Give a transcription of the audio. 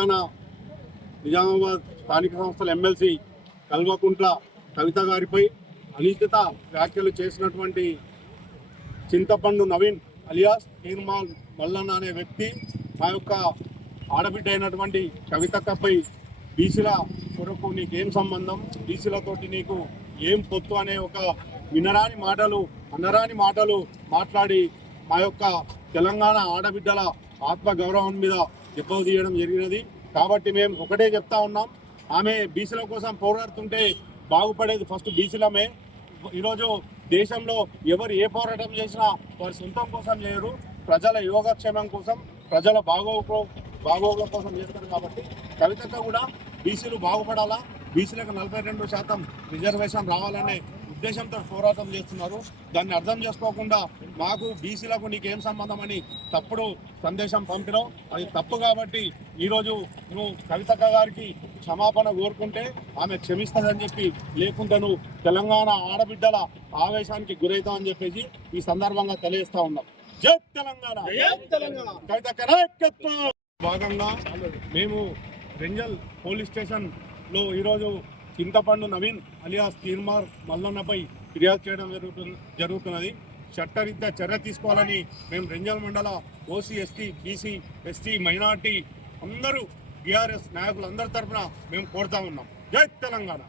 తెలంగాణ నిజామాబాద్ స్థానిక సంస్థల ఎమ్మెల్సీ కల్వకుంట్ల కవిత గారిపై అనుచిత వ్యాఖ్యలు చేసినటువంటి చింతపండు నవీన్ అలియాస్ తీర్మాల్ మల్లన్న అనే వ్యక్తి మా యొక్క ఆడబిడ్డ అయినటువంటి కవితక్కపై బీసీల కొరకు నీకేం సంబంధం, బీసీలతోటి నీకు ఏం పొత్తు అనే ఒక వినరాని మాటలు అనరాని మాటలు మాట్లాడి మా యొక్క తెలంగాణ ఆడబిడ్డల ఆత్మగౌరవం మీద దెబ్బతీయడం జరిగినది. కాబట్టి మేము ఒకటే చెప్తా ఉన్నాం, ఆమె బీసీల కోసం పోరాడుతుంటే బాగుపడేది ఫస్ట్ బీసీలమే. ఈరోజు దేశంలో ఎవరు ఏ పోరాటం చేసినా వారి సొంతం కోసం చేయరు, ప్రజల యోగక్షేమం కోసం, ప్రజల బాగోగుల కోసం చేస్తారు. కాబట్టి కవితక్క కూడా బీసీలు బాగుపడాలా, బీసీలకు 42% రిజర్వేషన్ రావాలనే ఉద్దేశంతో పోరాటం చేస్తున్నారు. దాన్ని అర్థం చేసుకోకుండా మాకు బీసీలకు నీకేం సంబంధం అని తప్పుడు సందేశం పంపడం అది తప్పు. కాబట్టి ఈరోజు నువ్వు కవితక్క గారికి క్షమాపణ కోరుకుంటే ఆమె క్షమిస్తుందని చెప్పి, లేకుంటే నువ్వు తెలంగాణ ఆడబిడ్డల ఆవేశానికి గురవుతామని చెప్పేసి ఈ సందర్భంగా తెలియజేస్తా ఉన్నాం. జై తెలంగాణ, కవితక్క నాయకత్వం. భాగంగా మేము రెంజల్ పోలీస్ స్టేషన్లో ఈరోజు చింతపండు నవీన్ అలియాస్ తీర్మార్ మల్లన్నపై ఫిర్యాదు చేయడం జరుగుతున్నది. చట్టరీత్యా చర్య తీసుకోవాలని మేము రెంజల్ మండల OC, ST, BC, ST, minority అందరూ బీఆర్ఎస్ నాయకులు అందరి తరఫున మేము కోరుతా ఉన్నాం. జై తెలంగాణ.